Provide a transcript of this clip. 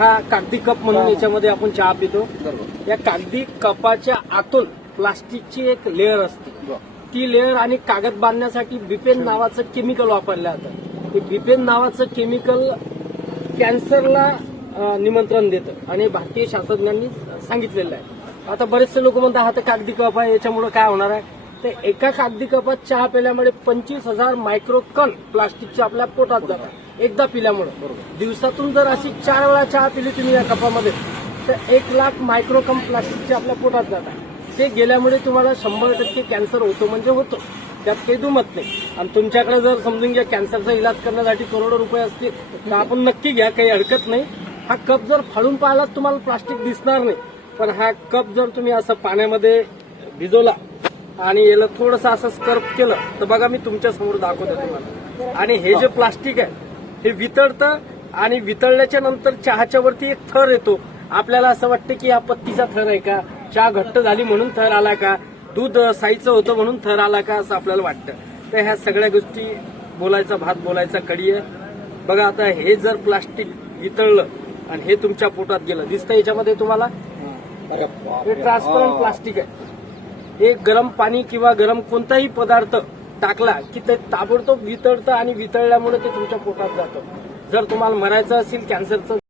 हा कागदी कप म्हणून याच्यामध्ये आपण चहा पितो. या कागदी कपाच्या आतून प्लास्टिकची एक लेअर असते. ती लेअर आणि कागद बांधण्यासाठी बिपेन नावाचं केमिकल वापरलं जातं. हे बिपेन नावाचं केमिकल कॅन्सरला निमंत्रण देतं आणि भारतीय शास्त्रज्ञांनी सांगितलेलं आहे. आता बरेचसे लोक म्हणतात हा तर कागदी कप आहे, याच्यामुळे काय होणार आहे. तर एका कागदी कपात चहा पिल्यामुळे 25,000 मायक्रोकन प्लास्टिकच्या आपल्या पोटात जातात एकदा पिल्यामुळे. दिवसातून जर अशी 4 वेळा चहा पिली तुम्ही या कपामध्ये तर 1,00,000 मायक्रोकन प्लास्टिकच्या आपल्या पोटात जातात. ते गेल्यामुळे तुम्हाला 100% कॅन्सर होतो म्हणजे होतो, त्यात काही दुमत नाही. आणि तुमच्याकडे जर समजून घ्या कॅन्सरचा इलाज करण्यासाठी करोडो रुपये असतील तर आपण नक्की घ्या, काही हरकत नाही. हा कप जर फाडून पाहिला तुम्हाला प्लास्टिक दिसणार नाही, पण हा कप जर तुम्ही असं पाण्यामध्ये भिजवला आणि याला थोडंसं असं स्कर्प केलं तर बघा मी तुमच्या समोर दाखवतो तुम्हाला. आणि हे जे प्लास्टिक आहे हे वितळतं आणि वितळल्याच्या नंतर चहाच्या वरती एक थर येतो. आपल्याला असं वाटतं की हा पत्तीचा थर आहे का, चहा घट्ट झाली म्हणून थर आला का, दूध साईचं होतं म्हणून थर आला का, असं आपल्याला वाटतं. तर ह्या सगळ्या गोष्टी बोलायचा भात बोलायचा कडी आहे. बघा आता हे जर प्लास्टिक वितळलं आणि हे तुमच्या पोटात गेलं, दिसतं याच्यामध्ये तुम्हाला हे ट्रान्सपरंट प्लास्टिक आहे. हे गरम पाणी किंवा गरम कोणताही पदार्थ टाकला की ते ताबडतोब वितळतं आणि वितळल्यामुळे ते तुमच्या पोटात जातं. जर तुम्हाला मरायचं असेल कॅन्सरचं